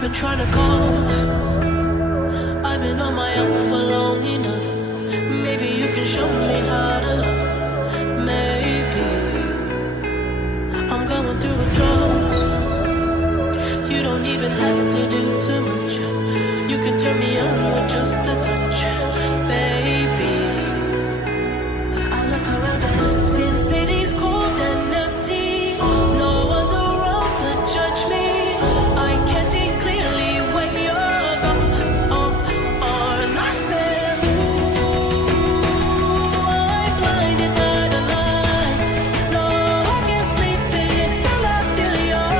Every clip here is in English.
I've been trying to call. I've been on my own for long enough. Maybe you can show me how to love. Maybe I'm going through withdrawals. You don't even have to do too much. You can turn me on with just a touch, baby. I look around and since city's cold and empty, no one's around to judge me. I can see clearly when you're gone. And I said, ooh, I'm blinded by the lights. No, I can't sleep until I feel your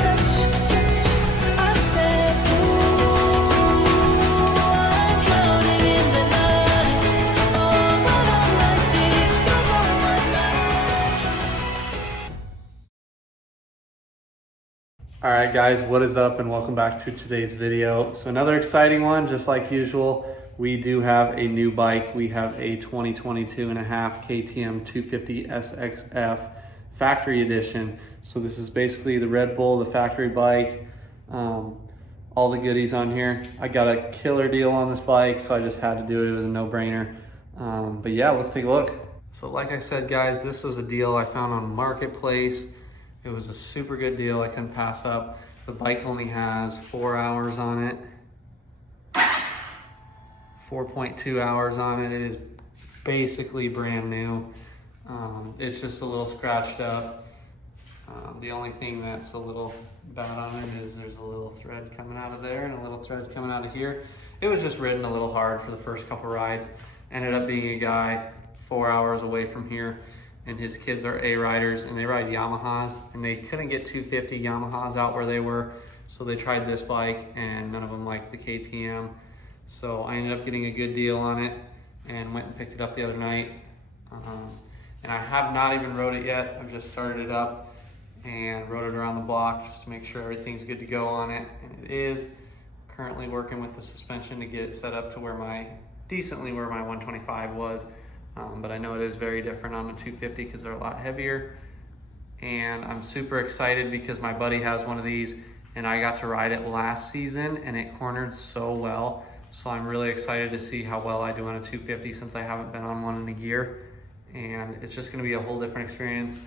touch. I said, ooh, I'm drowning in the night. Oh, but I'm like this, you're the one I trust. Alright guys, what is up and welcome back to today's video. So another exciting one, just like usual, we do have a new bike. We have a 2022.5 KTM 250 SXF factory edition. So this is basically the Red Bull, the factory bike, all the goodies on here. I got a killer deal on this bike, so I just had to do it. It was a no-brainer. But yeah, let's take a look. So like I said guys, this was a deal I found on Marketplace. It was a super good deal. I couldn't pass up. The bike only has 4 hours on it. 4.2 hours on it. It is basically brand new. It's just a little scratched up. The only thing that's a little bad on it is there's a little thread coming out of there and a little thread coming out of here. It was just ridden a little hard for the first couple rides. Ended up being a guy 4 hours away from here, and his kids are A riders and they ride Yamahas, and they couldn't get 250 Yamahas out where they were, so they tried this bike and none of them liked the KTM. So I ended up getting a good deal on it and went and picked it up the other night. And I have not even rode it yet. I've just started it up and rode it around the block just to make sure everything's good to go on it, and it is. Currently working with the suspension to get it set up to where decently where my 125 was. But I know it is very different on the 250 because they're a lot heavier. And I'm super excited because my buddy has one of these and I got to ride it last season and it cornered so well. So I'm really excited to see how well I do on a 250 since I haven't been on one in a year. And it's just gonna be a whole different experience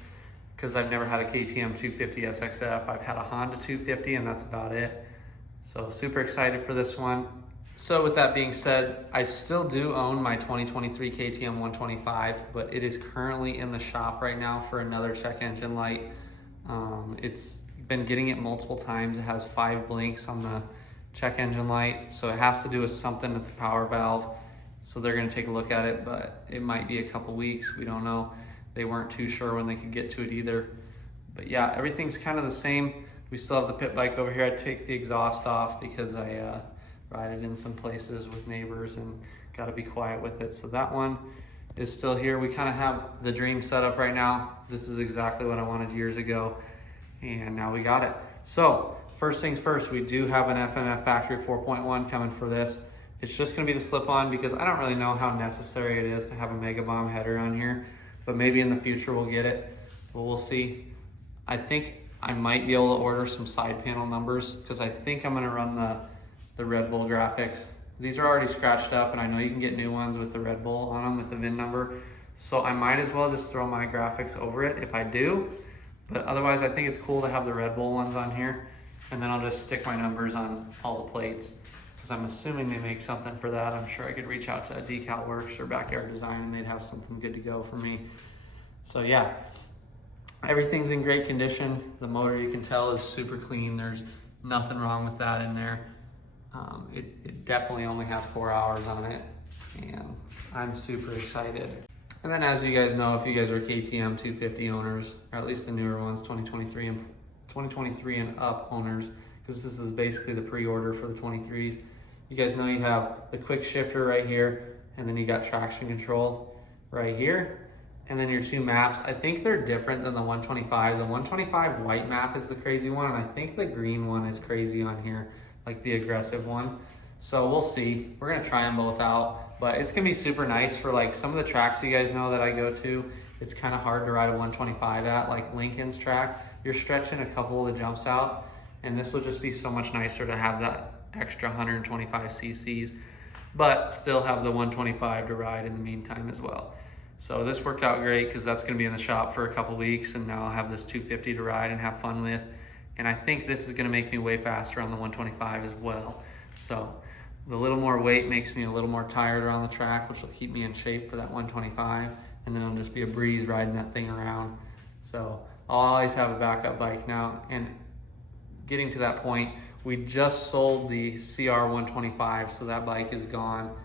because I've never had a KTM 250 SXF. I've had a Honda 250 and that's about it. So super excited for this one. So with that being said, I still do own my 2023 KTM 125, but it is currently in the shop right now for another check engine light. It's been getting it multiple times. It has 5 blinks on the check engine light, so it has to do with something with the power valve. So they're gonna take a look at it, but it might be a couple weeks, we don't know. They weren't too sure when they could get to it either. But yeah, everything's kind of the same. We still have the pit bike over here. I take the exhaust off because I ride it in some places with neighbors and got to be quiet with it. So that one is still here. We kind of have the dream set up right now. This is exactly what I wanted years ago, and now we got it. So first things first, we do have an FMF Factory 4.1 coming for this. It's just going to be the slip-on because I don't really know how necessary it is to have a Mega Bomb header on here, but maybe in the future we'll get it. But we'll see. I think I might be able to order some side panel numbers because I think I'm going to run the Red Bull graphics. These are already scratched up and I know you can get new ones with the Red Bull on them with the VIN number. So I might as well just throw my graphics over it if I do. But otherwise I think it's cool to have the Red Bull ones on here. And then I'll just stick my numbers on all the plates because I'm assuming they make something for that. I'm sure I could reach out to Decal Works or Backyard Design and they'd have something good to go for me. So yeah, everything's in great condition. The motor, you can tell, is super clean. There's nothing wrong with that in there. It definitely only has 4 hours on it, and I'm super excited. And then as you guys know, if you guys are KTM 250 owners, or at least the newer ones, 2023 and up owners, because this is basically the pre-order for the 23s, you guys know you have the quick shifter right here, and then you got traction control right here, and then your 2 maps. I think they're different than the 125. The 125 white map is the crazy one, and I think the green one is crazy on here, like the aggressive one. So we'll see. We're gonna try them both out, but it's gonna be super nice for like some of the tracks you guys know that I go to. It's kind of hard to ride a 125 at, like Lincoln's track. You're stretching a couple of the jumps out, And this will just be so much nicer to have that extra 125 cc's, but still have the 125 to ride in the meantime as well. So this worked out great because that's going to be in the shop for a couple weeks, and now I'll have this 250 to ride and have fun with. And I think this is going to make me way faster on the 125 as well. So the little more weight makes me a little more tired around the track, which will keep me in shape for that 125. And then it'll just be a breeze riding that thing around. So I'll always have a backup bike now. And getting to that point, we just sold the CR 125, so that bike is gone,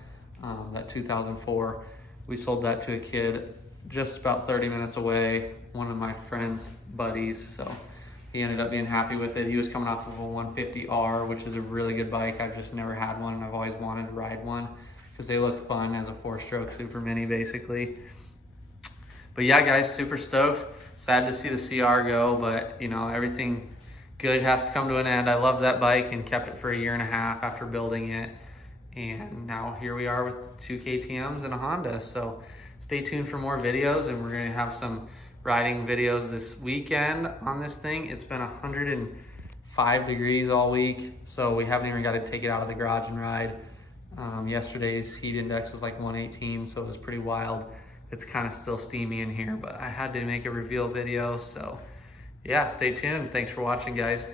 that 2004. We sold that to a kid just about 30 minutes away, one of my friend's buddies, so he ended up being happy with it. He was coming off of a 150R, which is a really good bike. I've just never had one, and I've always wanted to ride one because they look fun as a 4-stroke super mini, basically. But yeah, guys, super stoked. Sad to see the CR go, but you know, everything good has to come to an end. I loved that bike and kept it for 1.5 years after building it. And now here we are with 2 KTMs and a Honda. So stay tuned for more videos, and we're gonna have some riding videos this weekend on this thing. It's been 105 degrees all week, so we haven't even got to take it out of the garage and ride. Yesterday's heat index was like 118, so it was pretty wild. It's kind of still steamy in here, but I had to make a reveal video. So yeah, stay tuned. Thanks for watching, guys.